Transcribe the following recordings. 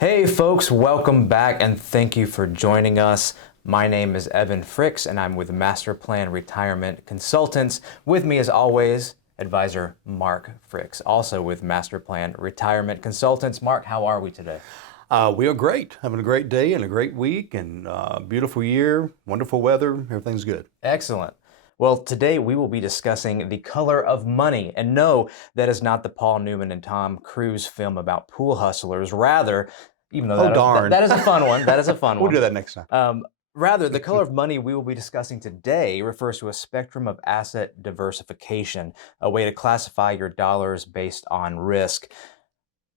Hey folks, welcome back and thank you for joining us. My name is Evan Fricks and I'm with Master Plan Retirement Consultants. With me as always, advisor Mark Fricks, also with Master Plan Retirement Consultants. Mark, how are we today? We are great. Having a great day and a great week and beautiful year, wonderful weather. Everything's good. Excellent. Well, today we will be discussing The Color of Money. And no, that is not the Paul Newman and Tom Cruise film about pool hustlers. Rather, even though Oh, that darn. is a fun one, that is a fun We'll one. do that next time. Rather, the color of money we will be discussing today refers to a spectrum of asset diversification, a way to classify your dollars based on risk.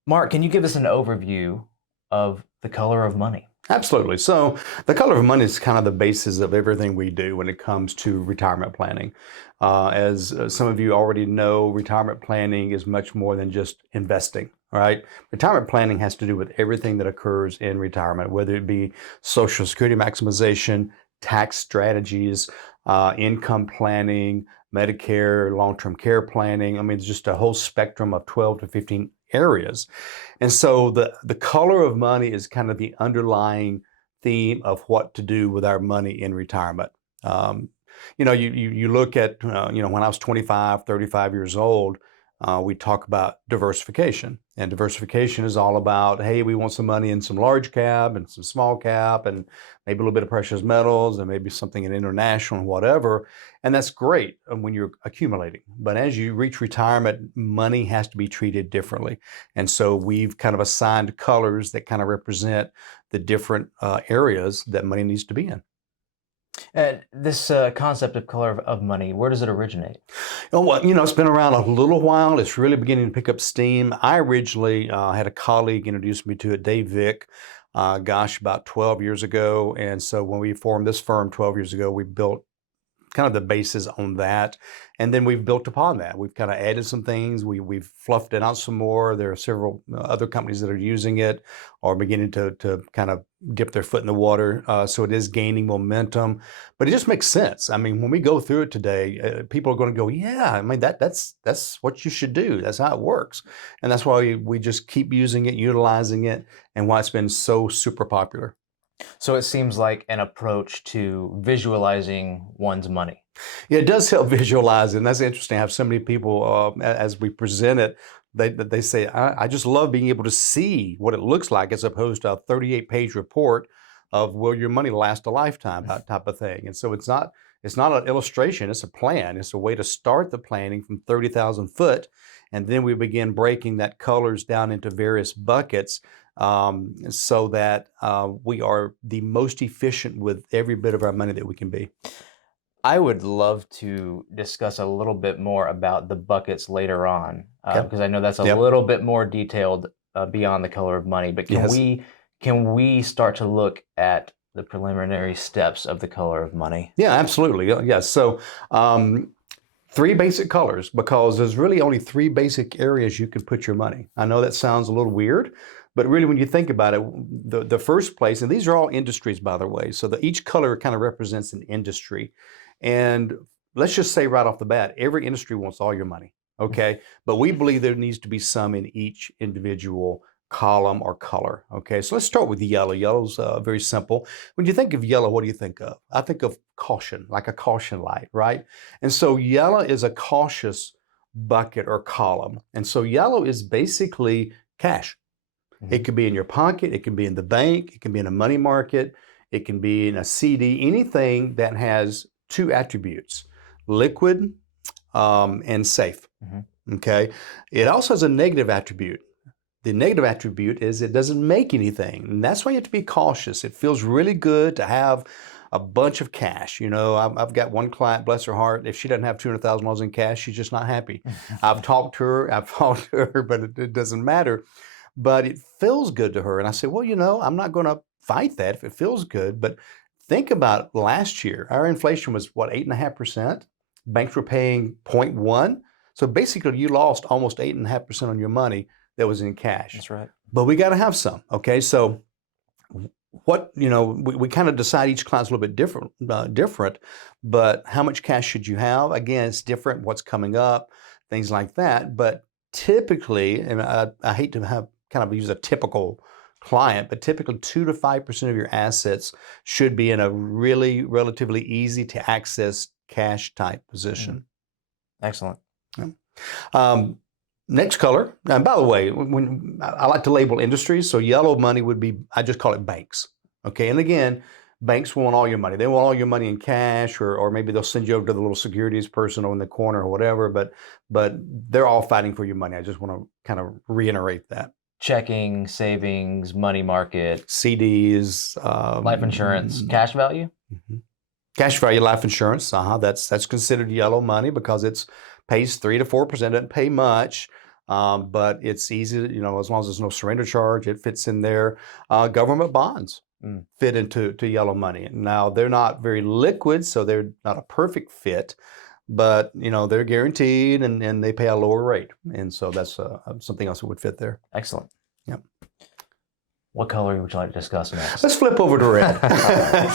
Mark, can you give us an overview of the color of money? Absolutely. So the color of money is kind of the basis of everything we do when it comes to retirement planning. As some of you already know, retirement planning is much more than just investing, right? Retirement planning has to do with everything that occurs in retirement, whether it be Social Security maximization, tax strategies, income planning, Medicare, long-term care planning. I mean, it's just a whole spectrum of 12 to 15 areas. And so the color of money is kind of the underlying theme of what to do with our money in retirement. Um, you look at, when I was 25, 35 years old, we talk about diversification. And diversification is all about, hey, we want some money in some large cap and some small cap and maybe a little bit of precious metals and maybe something in international and whatever. And that's great when you're accumulating. But as you reach retirement, money has to be treated differently. And so we've kind of assigned colors that kind of represent the different areas that money needs to be in. This concept of color of money, where does it originate? Oh, well, it's been around a little while. It's really beginning to pick up steam. I originally had a colleague introduce me to it, Dave Vick, about 12 years ago. And so when we formed this firm 12 years ago, we built kind of the basis on that. And then we've built upon that. We've kind of added some things. We've fluffed it out some more. There are several other companies that are using it or beginning to kind of dip their foot in the water. So it is gaining momentum, but it just makes sense. I mean, when we go through it today, people are going to go, yeah, I mean, that's what you should do. That's how it works. And that's why we just keep using it, utilizing it, and why it's been so super popular. So it seems like an approach to visualizing one's money. Yeah, it does help visualize it, and that's interesting. I have so many people, as we present it, they say, I just love being able to see what it looks like as opposed to a 38-page report of will your money last a lifetime, that type of thing. And so it's not an illustration, it's a plan. It's a way to start the planning from 30,000 foot, and then we begin breaking that colors down into various buckets so that we are the most efficient with every bit of our money that we can be. I would love to discuss a little bit more about the buckets later on, Okay. because I know that's a Yep. little bit more detailed beyond the color of money. But Yes. can we start to look at the preliminary steps of the color of money? Yeah, absolutely. Yes. So, three basic colors because there's really only three basic areas you can put your money. I know that sounds a little weird, but really when you think about it, the first place, and these are all industries, by the way, so each color kind of represents an industry. And let's just say right off the bat, every industry wants all your money, okay? But we believe there needs to be some in each individual column or color, okay? So let's start with yellow. Yellow's very simple. When you think of yellow, what do you think of? I think of caution, like a caution light, right? And so yellow is a cautious bucket or column. And so yellow is basically cash. It could be in your pocket, it can be in the bank, it can be in a money market, it can be in a CD, anything that has two attributes, liquid and safe, Mm-hmm. okay? It also has a negative attribute. The negative attribute is it doesn't make anything, and that's why you have to be cautious. It feels really good to have a bunch of cash. I've got one client, bless her heart, if she doesn't have $200,000 in cash, she's just not happy. I've talked to her, but it doesn't matter. But it feels good to her. And I said, well, I'm not going to fight that if it feels good. But think about last year. Our inflation was what, 8.5%? Banks were paying 0.1. So basically you lost almost 8.5% on your money that was in cash. That's right. But we got to have some. Okay. So we kind of decide each client's a little bit different, but how much cash should you have? Again, it's different, what's coming up, things like that. But typically, and I hate to have kind of use a typical client, but typically 2 to 5% of your assets should be in a really relatively easy to access cash type position. Excellent. Yeah. Next color, and by the way, when I like to label industries, so yellow money would be, I just call it banks. Okay, and again, banks want all your money. They want all your money in cash, or maybe they'll send you over to the little securities person in the corner or whatever, but they're all fighting for your money. I just want to kind of reiterate that. Checking, savings, money market, CDs, life insurance, cash value? Cash value life insurance, that's considered yellow money because it's pays 3 to 4%, doesn't pay much, but it's easy, as long as there's no surrender charge, it fits in there. Government bonds fit into yellow money. Now, they're not very liquid, so they're not a perfect fit, but they're guaranteed and they pay a lower rate. And so that's something else that would fit there. Excellent. Yep. What color would you like to discuss next? Let's flip over to red.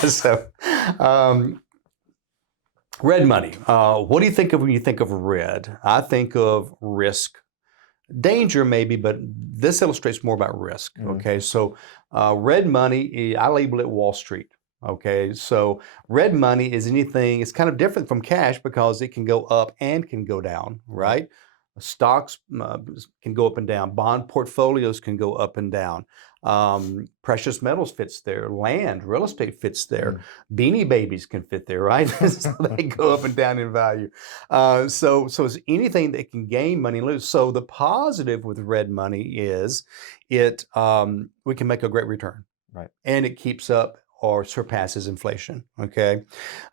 So, red money. What do you think of when you think of red? I think of risk. Danger maybe, but this illustrates more about risk. Okay, so red money, I label it Wall Street. Okay, so red money is anything, it's kind of different from cash because it can go up and can go down, right? Stocks can go up and down. Bond portfolios can go up and down. Precious metals fits there. Land, real estate fits there. Beanie Babies can fit there, right? So they go up and down in value. So it's anything that can gain money and lose. So the positive with red money is we can make a great return, right? And it keeps up or surpasses inflation. Okay.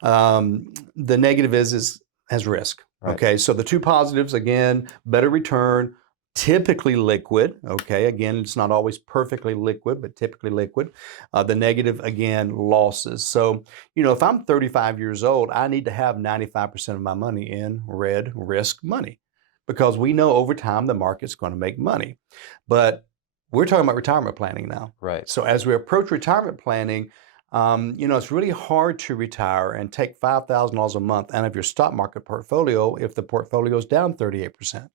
The negative has risk. Right. Okay, so the two positives, again, better return, typically liquid. Okay, again, it's not always perfectly liquid, but typically liquid. The negative, again, losses. So, if I'm 35 years old, I need to have 95% of my money in red risk money because we know over time the market's going to make money. But we're talking about retirement planning now. Right. So as we approach retirement planning, it's really hard to retire and take $5,000 a month out of your stock market portfolio if the portfolio is down 38%.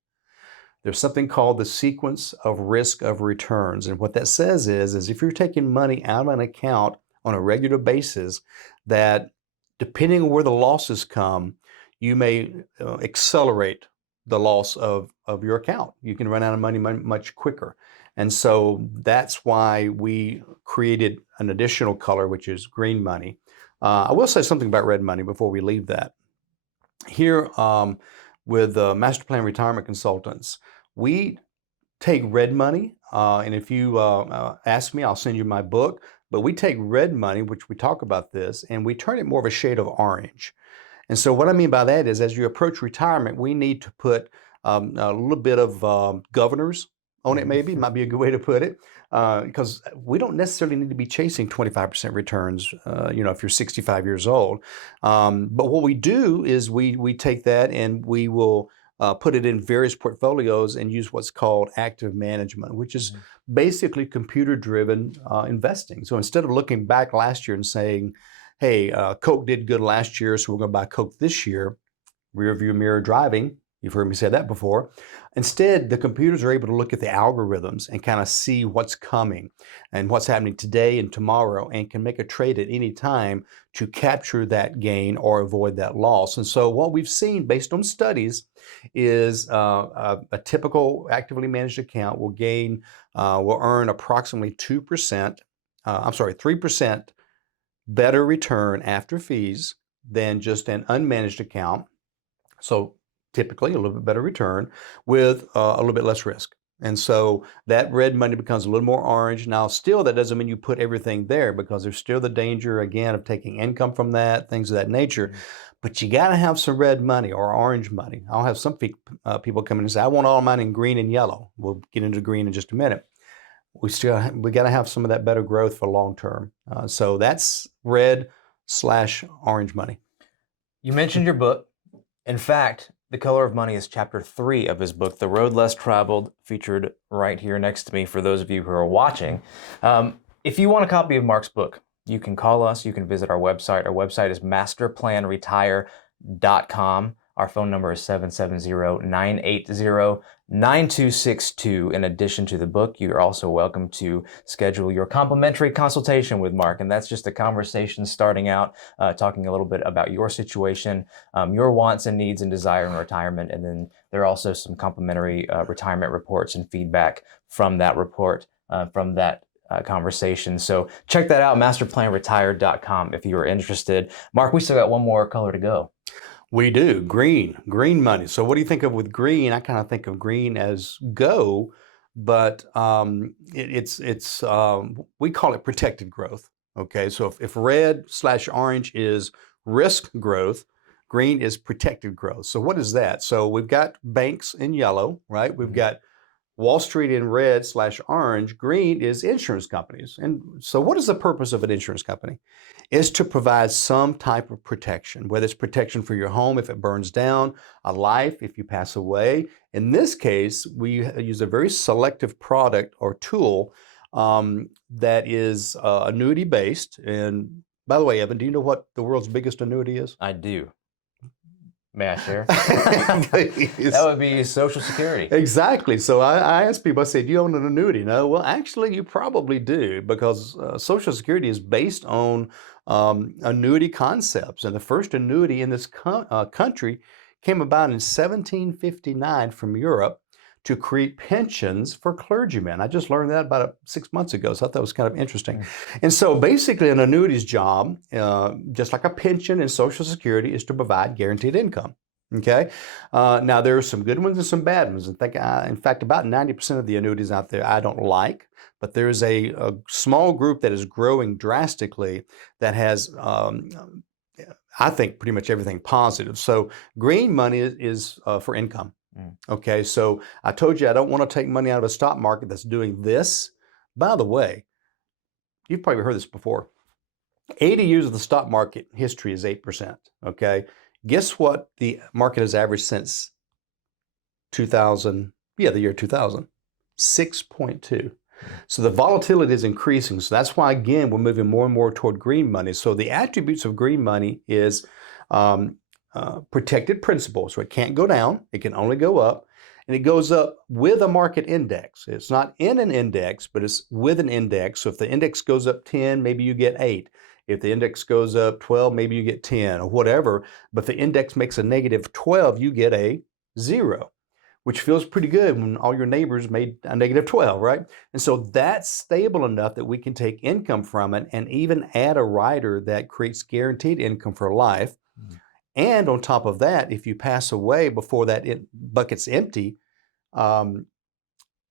There's something called the sequence of risk of returns. And what that says is if you're taking money out of an account on a regular basis, that depending on where the losses come, you may accelerate the loss of your account. You can run out of money much quicker. And so that's why we created an additional color, which is green money. I will say something about red money before we leave that. Here with Master Plan Retirement Consultants, we take red money, and if you ask me, I'll send you my book, but we take red money, which we talk about this, and we turn it more of a shade of orange. And so what I mean by that is as you approach retirement, we need to put a little bit of governors on it, maybe, might be a good way to put it, because we don't necessarily need to be chasing 25% returns, if you're 65 years old. But what we do is we take that and we will put it in various portfolios and use what's called active management, which is basically computer-driven investing. So instead of looking back last year and saying, hey, Coke did good last year, so we're going to buy Coke this year, rear view mirror driving, you've heard me say that before. Instead, the computers are able to look at the algorithms and kind of see what's coming and what's happening today and tomorrow and can make a trade at any time to capture that gain or avoid that loss. And so what we've seen based on studies is a typical actively managed account will earn approximately 3% better return after fees than just an unmanaged account. So typically a little bit better return with a little bit less risk. And so that red money becomes a little more orange. Now, still, that doesn't mean you put everything there because there's still the danger, again, of taking income from that, things of that nature. But you got to have some red money or orange money. I'll have some people come in and say, I want all mine in green and yellow. We'll get into green in just a minute. We got to have some of that better growth for long term. So that's red/orange money. You mentioned your book. In fact, The Color of Money is chapter 3 of his book, The Road Less Traveled, featured right here next to me for those of you who are watching. If you want a copy of Mark's book, you can call us. You can visit our website. Our website is masterplanretire.com. Our phone number is 770-980-9262. In addition to the book, you're also welcome to schedule your complimentary consultation with Mark. And that's just a conversation starting out, talking a little bit about your situation, your wants and needs and desire in retirement. And then there are also some complimentary retirement reports and feedback from that report, from that conversation. So check that out, masterplanretired.com if you are interested. Mark, we still got one more color to go. We do. Green money. So what do you think of with green? I kind of think of green as go, but we call it protected growth. Okay, so if red/orange is risk growth, green is protected growth. So what is that? So we've got banks in yellow, right? We've got Wall Street in red/orange. Green is insurance companies. And so what is the purpose of an insurance company? Is to provide some type of protection, whether it's protection for your home if it burns down, a life if you pass away. In this case, we use a very selective product or tool that is annuity based. And by the way, Evan, do you know what the world's biggest annuity is? I do. May I share? That would be Social Security. Exactly. So I ask people, I say, do you own an annuity? No. Well, actually, you probably do, because Social Security is based on annuity concepts. And the first annuity in this country came about in 1759 from Europe to create pensions for clergymen. I just learned that about 6 months ago, so I thought that was kind of interesting. And so basically an annuity's job, just like a pension and Social Security, is to provide guaranteed income. Okay. Now there are some good ones and some bad ones. In fact, about 90% of the annuities out there I don't like, but there's a small group that is growing drastically that has, I think, pretty much everything positive. So green money is for income. Okay, so I told you I don't want to take money out of a stock market that's doing this. By the way, you've probably heard this before. 80 years of the stock market history is 8%. Okay, guess what the market has averaged since 2000? Yeah, the year 2000, 6.2. So the volatility is increasing. So that's why, again, we're moving more and more toward green money. So the attributes of green money is protected principal. So it can't go down, it can only go up, and it goes up with a market index. It's not in an index, but it's with an index. So if the index goes up 10, maybe you get 8. If the index goes up 12, maybe you get 10 or whatever. But if the index makes a negative 12, you get a 0, which feels pretty good when all your neighbors made a negative 12, right? And so that's stable enough that we can take income from it and even add a rider that creates guaranteed income for life. And on top of that, if you pass away before that bucket's empty,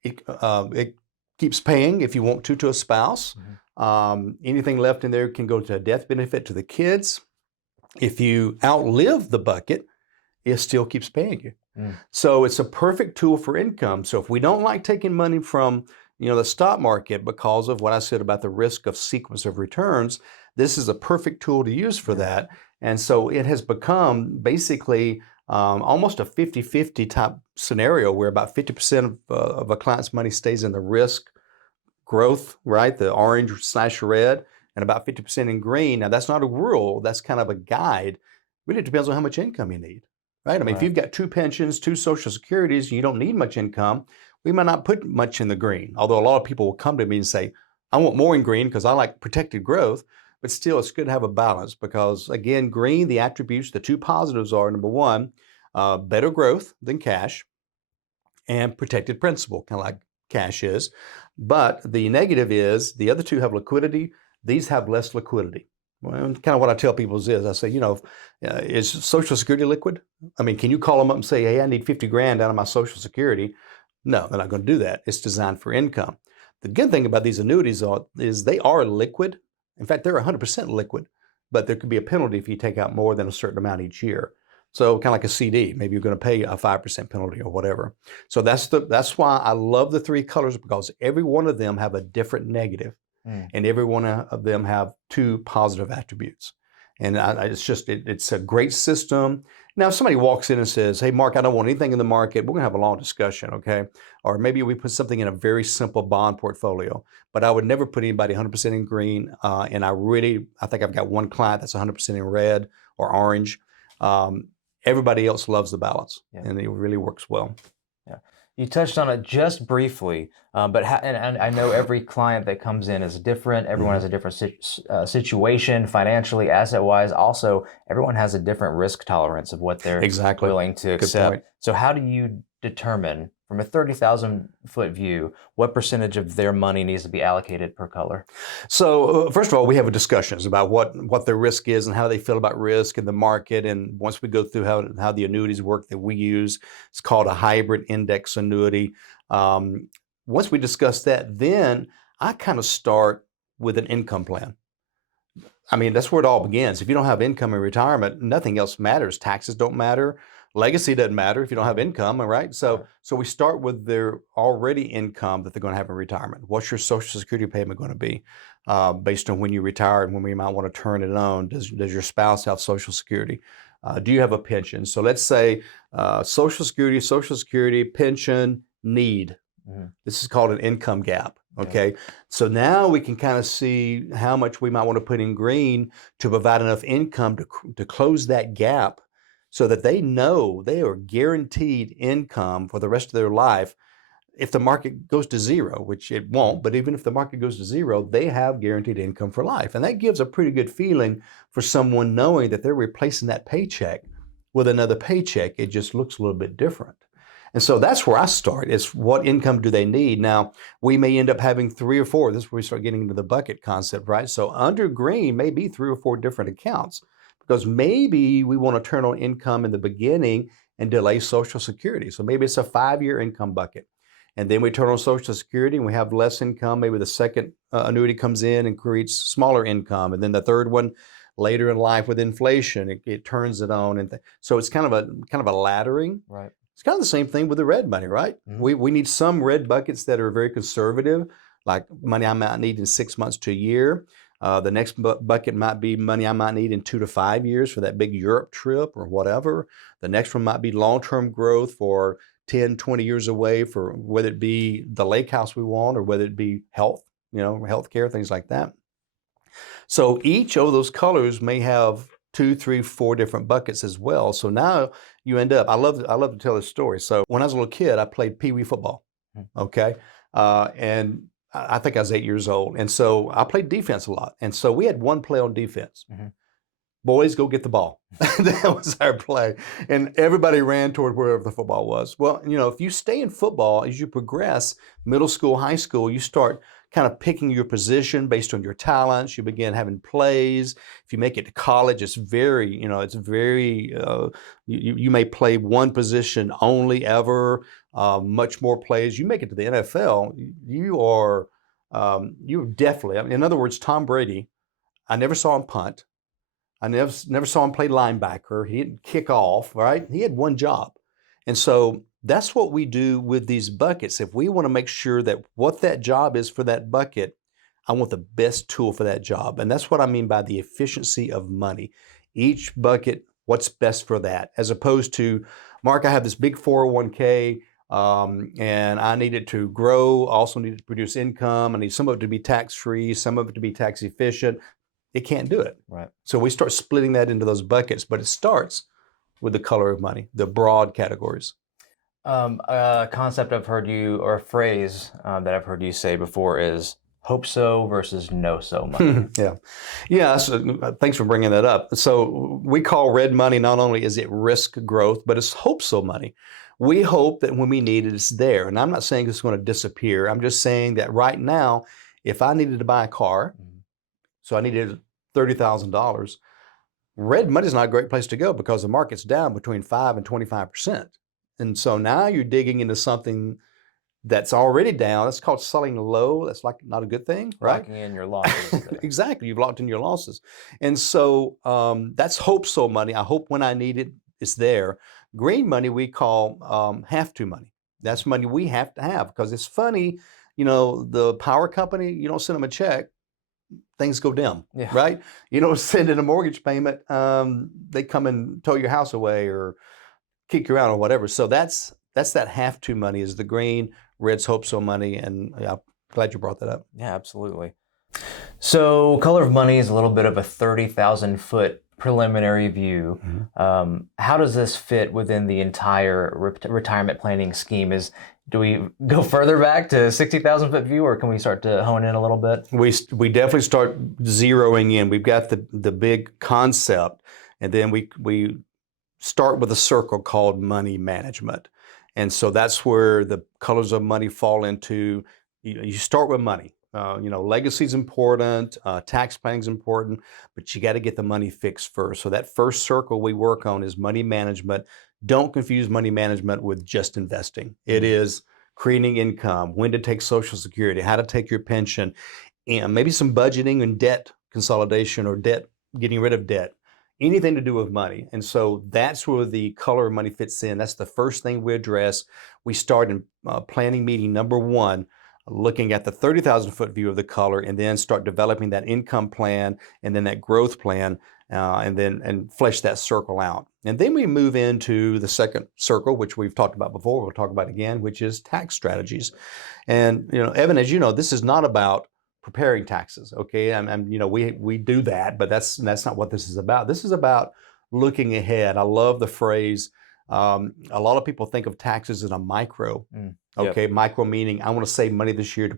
it keeps paying if you want to a spouse. Anything left in there can go to a death benefit to the kids. If you outlive the bucket, it still keeps paying you. So it's a perfect tool for income. So if we don't like taking money from the stock market because of what I said about the risk of sequence of returns, this is a perfect tool to use for that. And so it has become basically almost a 50-50 type scenario where about 50% of a client's money stays in the risk growth, right? The orange/red, and about 50% in green. Now that's not a rule, that's kind of a guide. Really depends on how much income you need, right? I mean, if you've got 2 pensions, 2 Social Securities, and you don't need much income, we might not put much in the green. Although a lot of people will come to me and say, I want more in green because I like protected growth. But still, it's good to have a balance because, again, green, the attributes, the 2 positives are, number 1, better growth than cash and protected principal, kind of like cash is. But the negative is the other 2 have liquidity. These have less liquidity. Well, kind of what I tell people is I say, is Social Security liquid? I mean, can you call them up and say, hey, I need 50 grand out of my Social Security? No, they're not going to do that. It's designed for income. The good thing about these annuities is they are liquid. In fact, they're 100% liquid, but there could be a penalty if you take out more than a certain amount each year. So kind of like a CD, maybe you're going to pay a 5% penalty or whatever. So that's why I love the 3 colors, because every one of them have a different negative, and every one of them have 2 positive attributes. And it's a great system. Now, if somebody walks in and says, hey, Mark, I don't want anything in the market, we're going to have a long discussion, okay? Or maybe we put something in a very simple bond portfolio, but I would never put anybody 100% in green. And I think I've got one client that's 100% in red or orange. everybody else loves the balance, Yeah. and it really works well. Yeah. You touched on it just briefly, but and I know every client that comes in is different. Everyone has a different situation financially, asset-wise. Also, everyone has a different risk tolerance of what they're Exactly. willing to Good accept. point. So how do you determine, from a 30,000-foot view, what percentage of their money needs to be allocated per color? So first of all, we have discussions about what their risk is and how they feel about risk in the market. And once we go through how the annuities work that we use, it's called a hybrid index annuity. Um, Once we discuss that, then I kind of start with an income plan. I mean, that's where it all begins. If you don't have income in retirement, nothing else matters. Taxes don't matter. Legacy doesn't matter if you don't have income, all right? So we start with their already income that they're going to have in retirement. What's your Social Security payment going to be based on when you retire and when we might want to turn it on? Does your spouse have Social Security? Do you have a pension? So let's say Social Security, pension, need. This is called an income gap. Okay. So now we can kind of see how much we might want to put in green to provide enough income to close that gap so that they know they are guaranteed income for the rest of their life. If the market goes to zero, which it won't, but even if the market goes to zero, they have guaranteed income for life. And that gives a pretty good feeling for someone knowing that they're replacing that paycheck with another paycheck. It just looks a little bit different. And so that's where I start, is what income do they need? Now, we may end up having 3 or 4. This is where we start getting into the bucket concept, right? So under green may be 3 or 4 different accounts because maybe we want to turn on income in the beginning and delay Social Security. So maybe it's a 5-year income bucket. And then we turn on Social Security and we have less income. Maybe the second annuity comes in and creates smaller income. And then the third one later in life with inflation, it turns it on. And so it's kind of a laddering. Right. It's kind of the same thing with the red money, right? We need some red buckets that are very conservative, like money I might need in 6 months to a year. The next bucket might be money I might need in 2 to 5 years for that big Europe trip or whatever. The next one might be long-term growth for 10, 20 years away, for whether it be the lake house we want or whether it be health, healthcare, things like that. So each of those colors may have 2, 3, 4 different buckets as well. So now you end up, I love to tell this story. So when I was a little kid, I played pee wee football. Okay. And I think I was 8 years old. And so I played defense a lot. And so we had one play on defense. Boys, go get the ball. That was our play. And everybody ran toward wherever the football was. Well, if you stay in football, as you progress, middle school, high school, you start kind of picking your position based on your talents. You begin having plays. If you make it to college, it's very, you may play one position only ever, much more plays. You make it to the NFL, you're definitely, in other words, Tom Brady, I never saw him punt. I never saw him play linebacker. He didn't kick off, right? He had one job. And so that's what we do with these buckets. If we want to make sure that what that job is for that bucket, I want the best tool for that job. And that's what I mean by the efficiency of money. Each bucket, what's best for that, as opposed to, Mark, I have this big 401k and I need it to grow, also need it to produce income. I need some of it to be tax-free, some of it to be tax efficient. It can't do it. Right. So we start splitting that into those buckets, but it starts with the color of money, the broad categories. A concept I've heard you, or a phrase that I've heard you say before is hope so versus no so money. Yeah. So thanks for bringing that up. So we call red money, not only is it risk growth, but it's hope so money. We hope that when we need it, it's there. And I'm not saying it's going to disappear. I'm just saying that right now, if I needed to buy a car, so I needed $30,000. Red money is not a great place to go because the market's down between 5 and 25%. And so now you're digging into something that's already down. That's called selling low. That's like not a good thing, right? Locking in your losses. Exactly. You've locked in your losses. And so that's hope so money. I hope when I need it, it's there. Green money we call have to money. That's money we have to have because it's funny, the power company, you don't send them a check, things go dim, right? You don't send in a mortgage payment, they come and tow your house away or kick you out or whatever. So that's that have to money is the green, red's hope so money, and I'm glad you brought that up. Yeah, absolutely. So color of money is a little bit of a 30,000-foot preliminary view. How does this fit within the entire retirement planning scheme? Do we go further back to 60,000 foot view, or can we start to hone in a little bit? We definitely start zeroing in. We've got the big concept, and then we start with a circle called money management. And so that's where the colors of money fall into. You start with money. Legacy is important, tax planning is important, but you got to get the money fixed first. So that first circle we work on is money management. Don't confuse money management with just investing. It is creating income, when to take Social Security, how to take your pension, and maybe some budgeting and debt consolidation or getting rid of debt, anything to do with money. And so that's where the color of money fits in. That's the first thing we address. We start in planning meeting number 1, looking at the 30,000 foot view of the color, and then start developing that income plan and then that growth plan, and flesh that circle out. And then we move into the second circle, which we've talked about before, we'll talk about again, which is tax strategies. And Evan, as you know, this is not about preparing taxes, okay? We do that, but that's not what this is about. This is about looking ahead. I love the phrase. A lot of people think of taxes in a micro. Okay, yep. Micro meaning I want to save money this year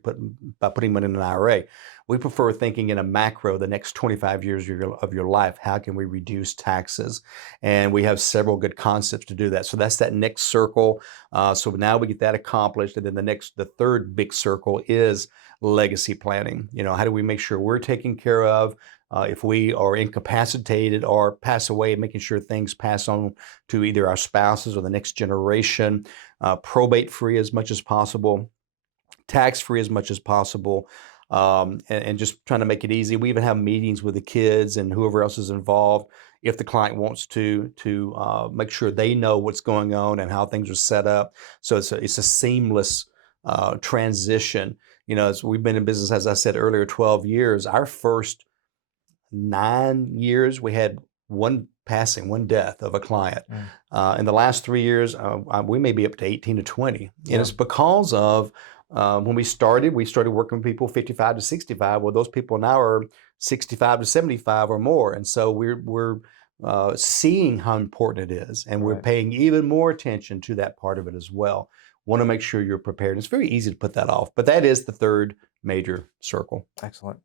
by putting money in an IRA. We prefer thinking in a macro, the next 25 years of your life. How can we reduce taxes? And we have several good concepts to do that. So that's that next circle. So now we get that accomplished, and then the third big circle is legacy planning. How do we make sure we're taken care of? If we are incapacitated or pass away, making sure things pass on to either our spouses or the next generation, probate-free as much as possible, tax-free as much as possible, and just trying to make it easy. We even have meetings with the kids and whoever else is involved, if the client wants to make sure they know what's going on and how things are set up. So it's a seamless transition. As we've been in business, as I said earlier, 12 years. Our first 9 years, we had one death of a client. In the last 3 years, we may be up to 18 to 20. And it's because of when we started working with people 55 to 65. Well, those people now are 65 to 75 or more. And so we're seeing how important it is. And we're paying even more attention to that part of it as well. Want to make sure you're prepared. It's very easy to put that off, but that is the third major circle. Excellent.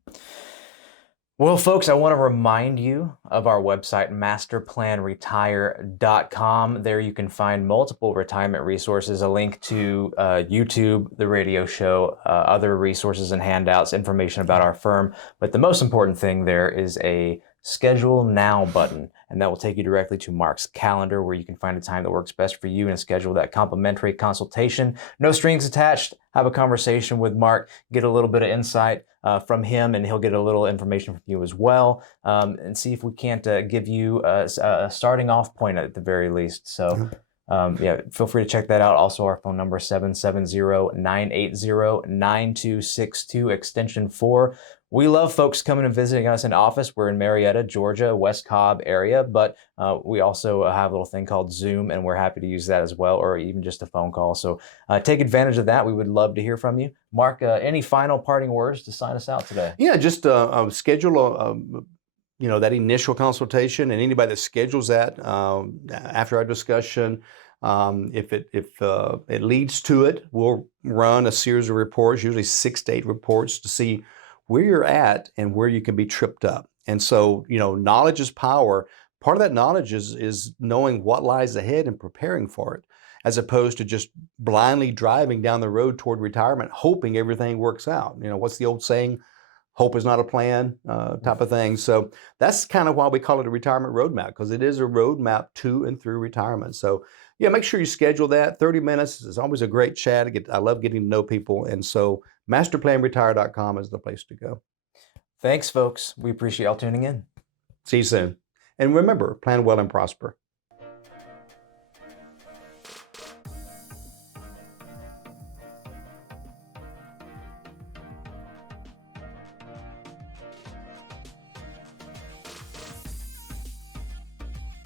Well, folks, I want to remind you of our website, masterplanretire.com. There you can find multiple retirement resources, a link to YouTube, the radio show, other resources and handouts, information about our firm. But the most important thing there is a Schedule Now button, and that will take you directly to Mark's calendar, where you can find a time that works best for you and schedule that complimentary consultation. No strings attached. Have a conversation with Mark, get a little bit of insight from him, and he'll get a little information from you as well, and see if we can't give you a starting off point at the very least. So feel free to check that out. Also, our phone number, 770-980-9262, extension 4. We love folks coming and visiting us in office. We're in Marietta, Georgia, West Cobb area, but we also have a little thing called Zoom, and we're happy to use that as well, or even just a phone call. So take advantage of that. We would love to hear from you. Mark, any final parting words to sign us out today? Yeah, just schedule that initial consultation, and anybody that schedules that after our discussion, if it leads to it, we'll run a series of reports, usually 6 to 8 reports, to see where you're at and where you can be tripped up. And so, knowledge is power. Part of that knowledge is knowing what lies ahead and preparing for it, as opposed to just blindly driving down the road toward retirement, hoping everything works out. What's the old saying? Hope is not a plan, type of thing. So that's kind of why we call it a retirement roadmap, because it is a roadmap to and through retirement. So yeah, make sure you schedule that. 30 minutes is always a great chat. I love getting to know people. And so masterplanretire.com is the place to go. Thanks, folks. We appreciate y'all tuning in. See you soon. And remember, plan well and prosper.